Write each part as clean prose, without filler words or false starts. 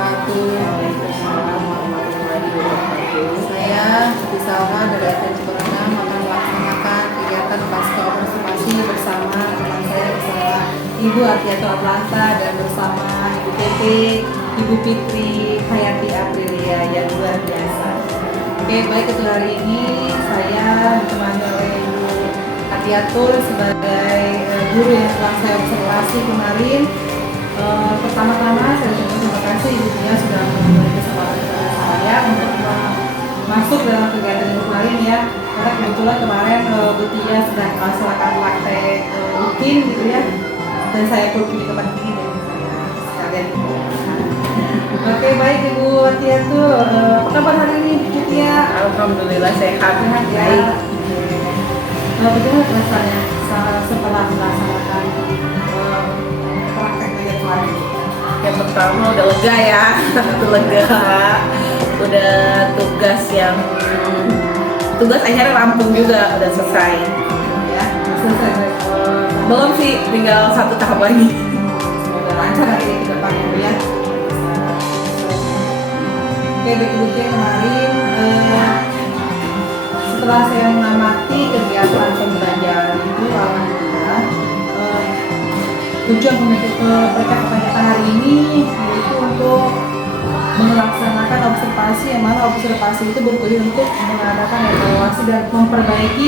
wabarakatuh. Waalaikumsalam warahmatullahi wabarakatuh. Saya Siti Salma dari STM Ciperenang akan melaksanakan kegiatan pasca observasi bersama teman saya bersama Ibu Artiato Atlanta dan bersama Ibu Tete, Ibu Fitri Hayati Aprilia yang luar biasa. Oke, baik, untuk hari ini saya ditemani oleh Ibu Artiato sebagai guru yang telah saya observasi kemarin. Pertama-tama saya ucapkan terima kasih ibunya sudah memberi kesempatan kepada saya untuk masuk dalam kegiatan ibu kemarin ya. Karena kebetulan kemarin Bu Tia sedang melaksanakan praktek rutin gitu ya, dan saya pun punya kepentingan dari saya sekalian. Oke, baik Ibu Tia tuh, apa kabar hari ini Bu Tia? Alhamdulillah sehat. Sehat ya. Bagaimana perasaannya setelah melaksanakan praktek kegiatan kemarin? Yang pertama udah lega ya, lega. Udah tugas akhirnya rampung juga, udah selesai. Ya, selesai. Belum sih, tinggal 1 tahap lagi. Semoga lancar nanti ke depannya Bu ya. Oke, baik Ibu Tia, kemarin setelah saya mengamati kegiatan pembelajaran itu, alhamdulillah tujuan kegiatan hari ini yaitu untuk melaksanakan observasi, yang mana observasi itu bertujuan untuk mengadakan evaluasi dan memperbaiki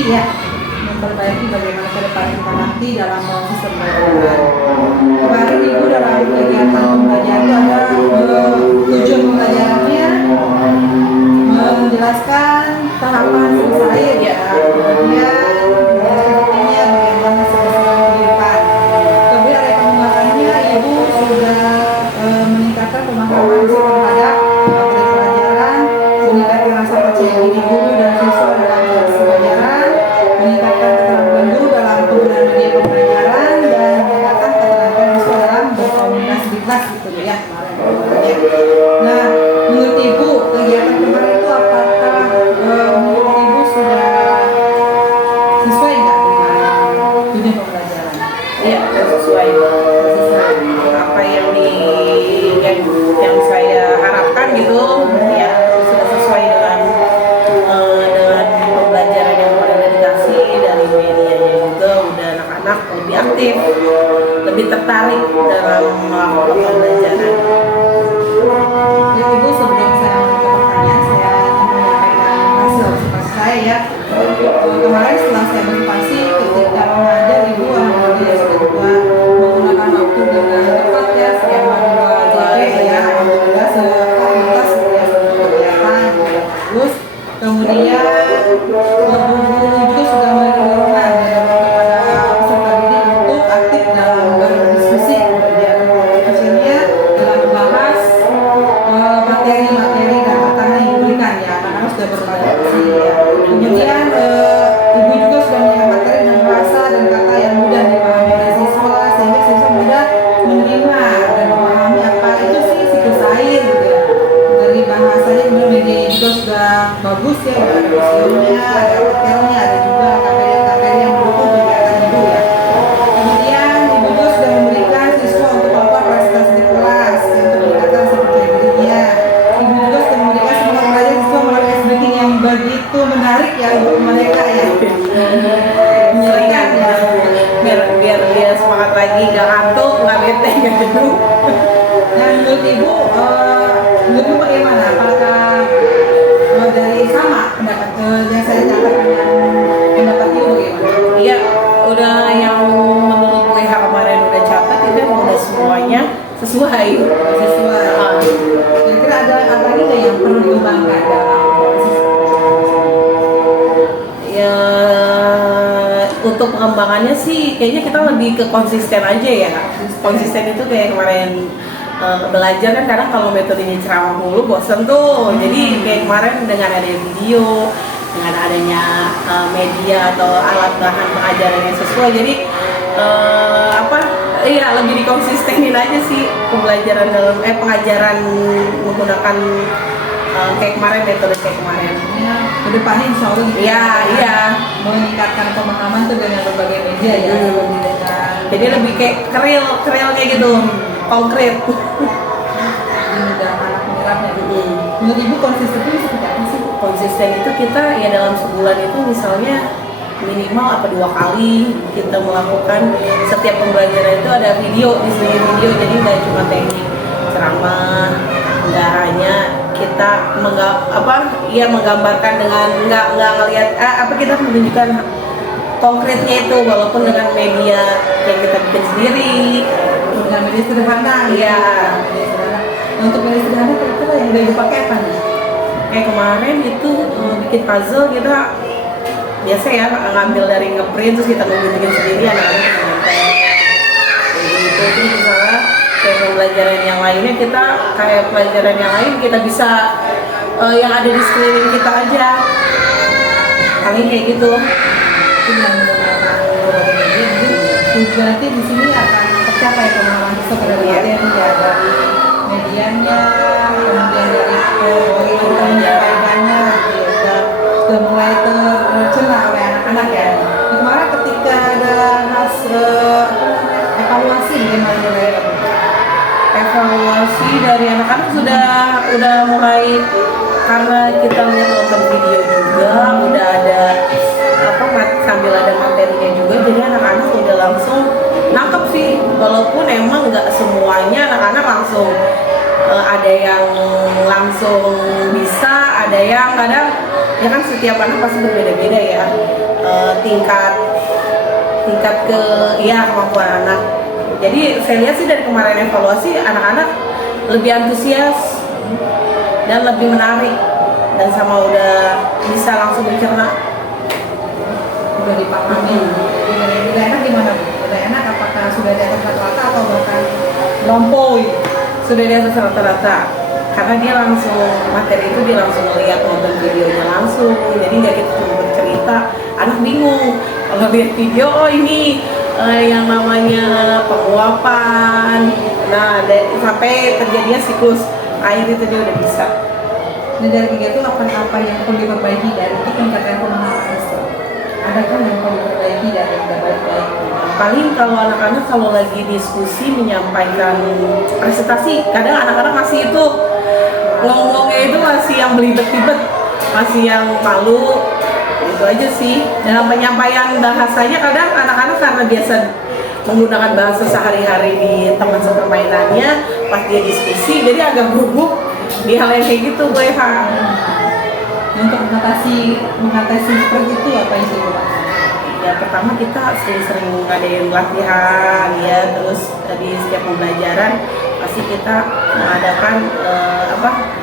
bagaimana ke depan kita nanti dalam sistem pembelajaran. Kemarin Ibu dalam kegiatan pembelajaran itu ada tujuan pembelajarannya menjelaskan tahapan selesai ya, kemudian pentingnya bagaimana selesai kehidupan. Kemudian ada pengembangannya, Ibu sudah meningkatkan pemahaman terhadap materi pelajaran, meningkatkan rasa percaya diri guru dan siswa dalam proses pelajaran, meningkatkan keterampilan guru dalam penggunaan media pembelajaran, dan meningkatkan keterampilan siswa dalam berkomunikasi di kelas gitu ya kemarin. Nah, menurut Ibu kegiatan kemarin itu apakah menurut Ibu sudah sesuai nggak dengan tujuan pembelajaran? Iya, sesuai apa yang saya harapkan gitu ya, sudah sesuai dengan pembelajaran yang kemarin dikasih. Dari medianya juga udah anak-anak lebih aktif, lebih tertarik dalam melakukan pembelajaran. Ya Ibu, sebelum saya lanjut ke pertanyaan, saya ingin menyampaikan hasil observasi saya ya. Kemarin setelah saya observasi ketika mengajar, Ibu alhamdulillah sudah juga menggunakan waktu dengan tepat ya, selama 2 JP ya, alhamdulillah sefakultas ya, semua kegiatan bagus. Kemudian guru-guru juga sudah mendorongkan kepada peserta didik untuk aktif dalam berdiskusi, kemudian hasilnya dalam membahas materi-materi dan tantangan yang diberikan ya, anak-anak sudah berdiskusi ya. Kemudian Ibu juga sudah menyiapkan materi dengan bahasa dan kata yang mudah dipahami oleh siswa, sehingga siswa mudah menerima dan memahami apa itu sih siklus air gitu ya. Dari bahasanya kemudian medianya juga sudah bagus ya, ada museumnya, ada hotelnya, ada juga KPD yang mendukung kegiatan Ibu ya. Kemudian Ibu juga sudah memberikan siswa untuk melakukan presentasi di kelas yang untuk meningkatkan rasa percaya dirinya. Ibu juga sudah memberikan semangat belajar siswa melalui speaking yang begitu menarik ya untuk mereka ya. Menyenangkan ya. Biar dia semangat lagi, nggak ngantuk, nggak bete gitu. Dan menurut Ibu bagaimana? Apakah dari sama pendapat yang saya catat dengan pendapat Ibu bagaimana? Iya, udah yang menurut WH kemarin udah catat itu udah semuanya sesuai. Kira-kira ada lagi nggak yang perlu dikembangkan dalam proses? Ya, untuk pengembangannya sih kayaknya kita lebih ke konsisten aja ya. Konsisten itu kayak kemarin belajar kan, kadang kalau metodenya ceramah mulu bosen tuh. Jadi kayak kemarin dengan ada video, dengan adanya media atau alat bahan pengajaran yang sesuai, jadi lebih dikonsistenin aja sih pembelajaran dalam pengajaran menggunakan kayak kemarin, metode kayak kemarin. Ya, kedepannya insya Allah gitu. Iya. Meningkatkan pemahaman tuh dengan berbagai media ya, seperti dengan. Jadi lebih kayak keril kayak gitu, konkret. Mudah Menurut Ibu konsisten itu seperti apa sih? Konsisten itu kita ya dalam sebulan itu misalnya minimal 2 kali kita melakukan setiap pembelajaran itu ada video, di sini video, jadi nggak cuma teknik ceramah, nggak hanya kita menggambarkan dengan nggak ngelihat kita menunjukkan konkretnya itu walaupun dengan media yang kita bikin sendiri, Dengan media sederhana. iya. Nah, untuk media sederhana kira-kira yang udah Ibu pakai apa nih? Kayak kemarin itu bikin puzzle kita biasa ya ngambil dari ngeprint terus kita bikin sendiri anak-anak nempel gitu. Terus misalnya kayak pembelajaran yang lainnya kita kayak pelajaran yang lain kita bisa yang ada di sekeliling kita aja paling kayak gitu. Dengan menggunakan media, tujuan nanti di sini akan tercapai pemahaman siswa dari materi ya, dari medianya, kemudian dari penyampaiannya, sudah mulai tercerna oleh anak-anak ya. Kemarin ketika ada evaluasi bagaimana nilai Evaluasi dari anak-anak udah mulai karena kita lihat nonton video juga udah ada sambil ada materinya juga, jadi anak-anak udah langsung nangkep sih, walaupun emang nggak semuanya anak-anak langsung ada yang langsung bisa, ada yang kadang ya kan setiap anak pasti berbeda-beda ya tingkat kemampuan anak. Jadi saya lihat sih dari kemarin evaluasi anak-anak lebih antusias dan lebih menarik dan sama udah bisa langsung mencerna. udah dipahami. Udah enak gimana Bu? Udah enak apakah sudah di atas rata-rata atau bahkan Lampaui sudah di atas rata-rata karena dia langsung materi itu dia langsung melihat nonton videonya langsung, jadi nggak kita cuma bercerita anak bingung kalau lihat video ini yang namanya penguapan, sampai terjadinya siklus air itu dia udah bisa. Nah dari tiga itu apa yang perlu diperbaiki dari untuk meningkatkan pemahaman siswa? Adakah yang perlu diperbaiki dari yang tidak baik-baik? Paling kalau anak-anak kalau lagi diskusi menyampaikan presentasi, kadang anak-anak masih itu ngomongnya itu masih yang belibet-libet, masih yang malu, itu aja sih. Dalam penyampaian bahasanya kadang anak-anak karena biasa menggunakan bahasa sehari-hari di teman sepermainannya, pas dia diskusi jadi agak gugup di hal yang kayak gitu, Bu Eva. Untuk mengatasi seperti itu apa yang saya lakukan? Ya pertama kita sering-sering ngadain latihan ya, terus di setiap pembelajaran pasti kita mengadakan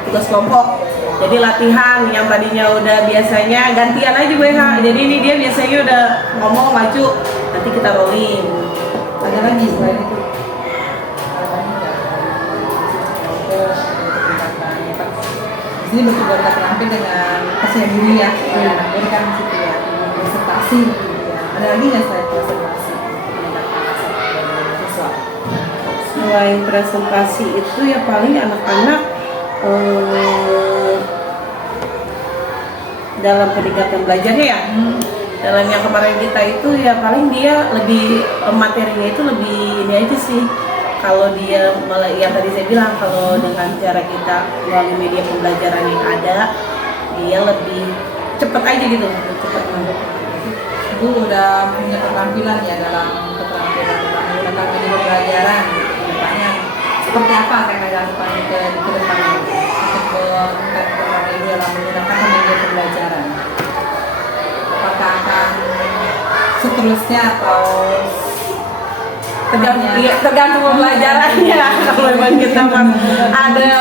tugas kelompok. Jadi latihan yang tadinya udah biasanya gantian aja Bu Eva. Jadi ini dia biasanya udah ngomong maju, nanti kita rolling. Ada lagi selain itu? Di sini betul terampil dengan pasien dulu ya, jadi kan di situ ya, presentasi gitu ya. Ada lagi nggak selain presentasi? Siswa. Selain presentasi itu ya paling anak-anak dalam peningkatan belajarnya ya. Dalam yang kemarin kita itu ya paling dia lebih materinya itu lebih ini aja sih. Kalau dia malah yang tadi saya bilang kalau dengan cara kita melalui media pembelajaran yang ada, dia lebih cepat aja gitu, cepat nangkep. Ibu udah punya keterampilan ya dalam menggunakan media pembelajaran. Depannya seperti apa akan ada lakukan ke depan untuk meningkatkan Ibu dalam menggunakan media pembelajaran? Apakah akan seterusnya atau tergantung pembelajarannya. Kalau memang kita ada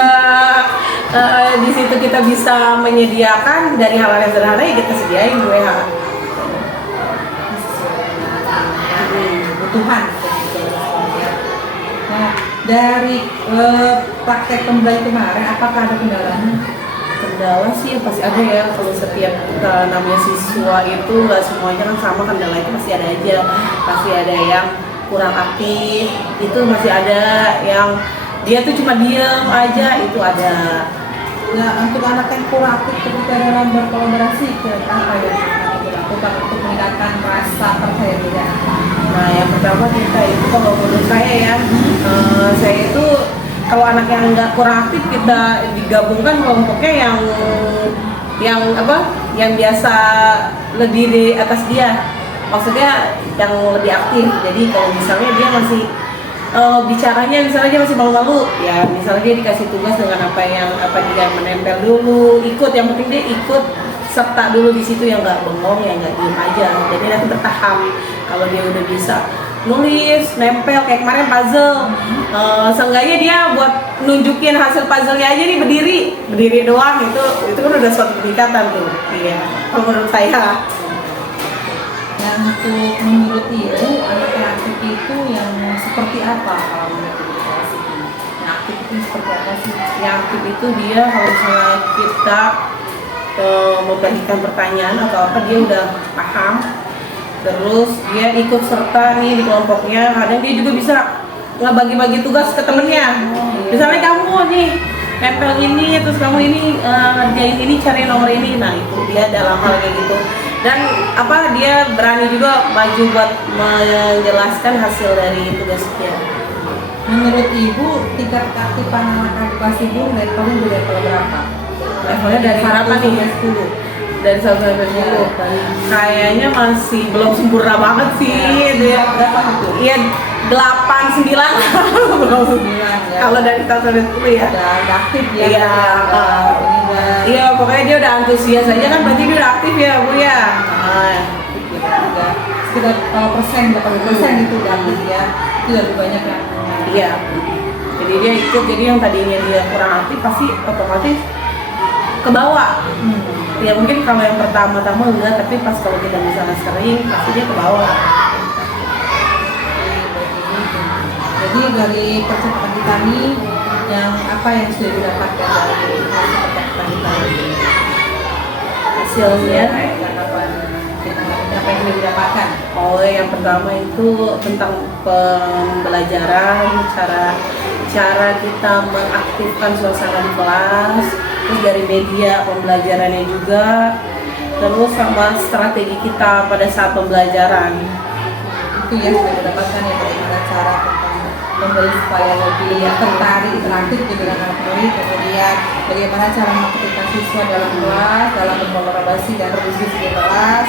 di situ kita bisa menyediakan dari hal-hal yang sederhana ya kita sediain WH. Kebutuhan. Nah, dari praktek pembelajaran kemarin, apakah ada kendalanya? Kendala sih pasti ada ya, kalau setiap namanya siswa itu nggak semuanya kan sama, kendala itu pasti ada aja, pasti ada yang kurang aktif, itu masih ada yang dia tuh cuma diem aja, itu ada. Nah, untuk anak yang kurang aktif ketika dalam berkolaborasi, apa yang dilakukan untuk meningkatkan rasa percaya diri? Nah yang pertama kita itu kalau menurut saya ya, saya itu kalau anak yang nggak kurang aktif kita digabungkan kelompoknya yang apa? Yang biasa lebih di atas dia. Maksudnya yang lebih aktif. Jadi kalau misalnya dia masih bicaranya misalnya dia masih malu-malu, ya misalnya dia dikasih tugas dengan apa dia menempel dulu, ikut, yang penting dia ikut serta dulu di situ, yang nggak bengong, yang nggak diem aja. Jadi nanti bertahap. Kalau dia udah bisa nulis, nempel kayak kemarin puzzle, seenggaknya dia buat nunjukin hasil puzzle-nya aja nih berdiri doang, itu kan udah suatu peningkatan tuh. Iya, kalau menurut saya. Yang untuk menurut Ibu, anak yang aktif itu yang seperti apa kalau menurut Ibu kelas ini? Yang aktif itu seperti apa sih? Yang aktif itu dia kalau misalnya kita membagikan pertanyaan atau apa, dia udah paham, terus dia ikut serta nih di kelompoknya. Kadang dia juga bisa ngebagi-bagi tugas ke temennya. Misalnya kamu nih nempel ini, terus kamu ini ngerjain ini, cari nomor ini. Nah itu dia dalam hal kayak gitu. Dan apa, dia berani juga maju buat menjelaskan hasil dari tugasnya. Menurut Ibu, tingkat keaktifan anak kelas Ibu levelnya dari level berapa? Levelnya dari berapa nih? 10. Dari 1 sampai 10. Kayaknya masih belum sempurna banget sih. Dia Berapa itu? iya 8, 9. Belum 9 ya. Kalau dari 1 sampai 10 ya. Udah aktif ya. Iya, Ini udah iya pokoknya dia udah antusias aja kan, berarti dia udah aktif ya Bu ya. udah sekitar persen, 80% itu udah aktif ya. Itu lebih banyak yang Iya. Jadi dia ikut, jadi yang tadinya dia kurang aktif pasti otomatis ke bawah. Ya mungkin kalau yang pertama-tama enggak, tapi pas kalau kita misalnya sering pasti dia ke bawah. Jadi dari percakapan kita ini, yang apa yang sudah didapatkan dari percakapan kita ini? Hasilnya Apa yang sudah didapatkan? oh, yang pertama itu tentang pembelajaran, cara kita mengaktifkan suasana di kelas, terus dari media pembelajarannya juga, terus sama strategi kita pada saat pembelajaran. Itu ya sudah didapatkan ya, bagaimana cara tentang memberi supaya lebih tertarik, interaktif dengan anak murid, kemudian bagaimana cara mengaktifkan siswa dalam kelas, dalam berkolaborasi dan berdiskusi di kelas,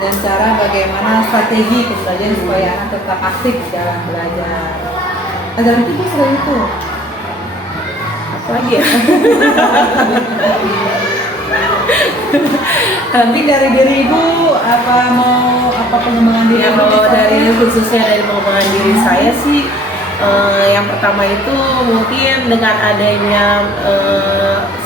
dan cara bagaimana strategi pembelajaran supaya anak tetap aktif dalam belajar. Dalam itu selain itu Apa lagi ya? nanti dari diri Ibu apa pengembangan diri? Ya, Ibu kalau di dari kelas? khususnya dari pengembangan diri saya sih, yang pertama itu mungkin dengan adanya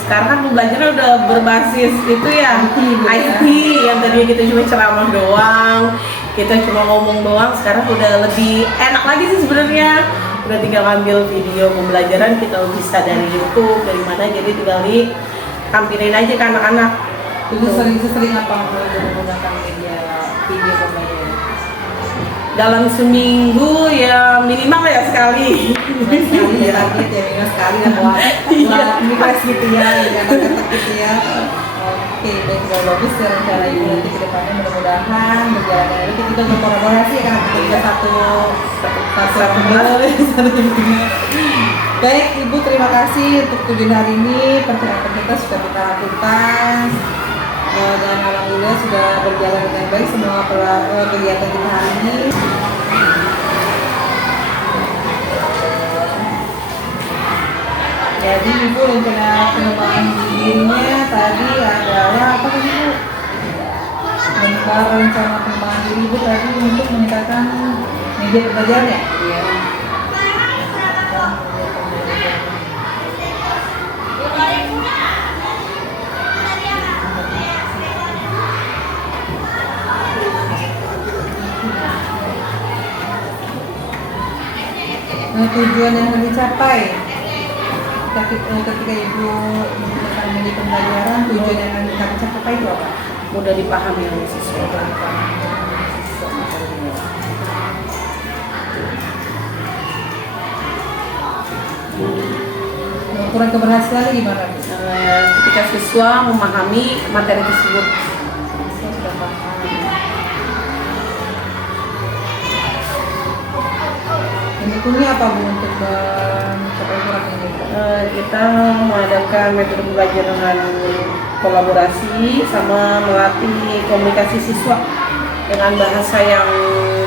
sekarang kan pembelajaran udah berbasis itu ya, IT, gitu ya. IT yang tadinya kita cuma ceramah doang, kita cuma ngomong doang, sekarang udah lebih enak lagi sih sebenarnya. Udah tinggal ambil video pembelajaran, kita bisa dari YouTube, dari mana, jadi tinggal ditampilin aja ke anak-anak. Itu sering apa menggunakan media video pembelajaran? Dalam seminggu ya minimal ya sekali. Sekali ya, target ya minimal sekali lah buat ini kelas gitu ya, anak-anak gitu ya. Oke, baik, bagus ya rencana Ibu nanti ke depannya, mudah-mudahan berjalan dengan baik. Kita berkolaborasi karena kita juga satu Baik Ibu, terima kasih untuk tujuan hari ini, percakapan kita sudah kita lakukan. Dan alhamdulillah sudah berjalan dengan baik semua kegiatan kita hari ini. Jadi Ibu rencana pengembangan dirinya tadi adalah apa tadi Ibu? Rencana pengembangan diri Ibu tadi untuk meningkatkan media pembelajaran ya? Iya. Tujuan yang akan dicapai ketika Ibu menggunakan media pembelajaran, tujuan yang akan kami capai itu apa? Mudah dipahami oleh siswa. Ukuran keberhasilan gimana Bu? Ketika siswa memahami materi tersebut. Saya sudah paham. Dan itunya apa Bu untuk mencapai ukuran ini? kita mengadakan metode belajar dengan kolaborasi sama melatih komunikasi siswa dengan bahasa yang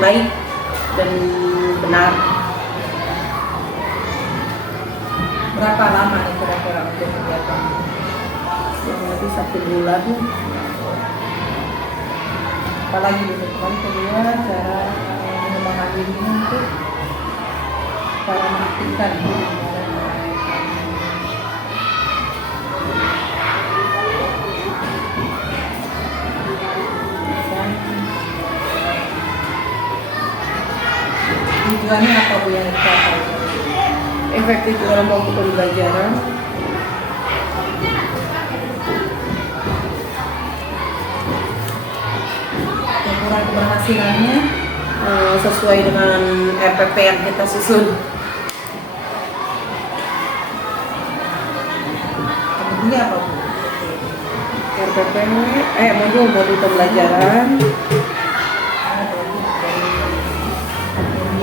baik dan benar. Berapa lama nih kira-kira untuk kegiatan? Berarti 1 bulan. Apalagi kan kedua cara mengembangkan diri untuk cara mengaktifkan diri. Tujuannya apa Bu yang dicapai? Efektif dalam waktu pembelajaran, Ukuran keberhasilannya sesuai dengan RPP yang kita susun. kemudian apa Bu? RPP modul pembelajaran,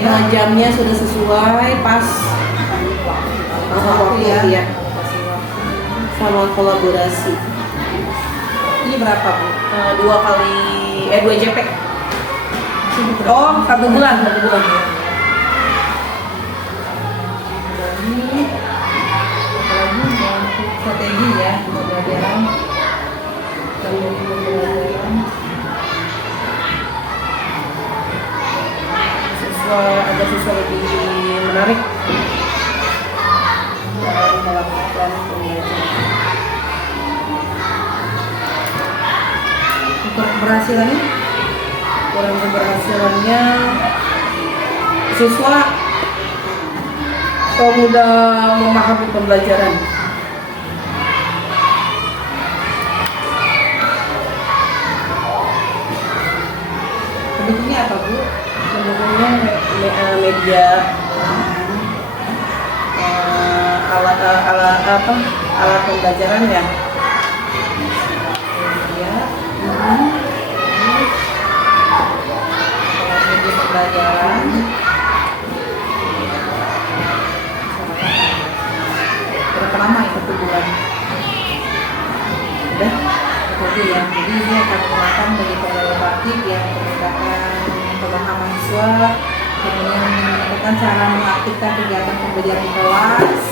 Kemudian jamnya sudah sesuai pas waktu ya. ya, sama kolaborasi. Ini berapa Bu? 2 JP. Oh, 1 bulan. Ini apalagi untuk strategi ya pembelajaran. Agar siswa lebih menarik dalam melakukan pembelajaran. Untuk keberhasilannya Kurang keberhasilannya, siswa mudah memahami pembelajaran. pendukungnya apa Bu? Pendukungnya media, alat pembelajaran ya. Ya. Media pembelajaran. Berapa lama itu 1 bulan? Udah. Jadi ya, jadi ini akan menggunakan bagi kolaboratif yang memudahkan pemahaman siswa, kemudian menentukan cara mengaktifkan kegiatan pembelajaran di kelas,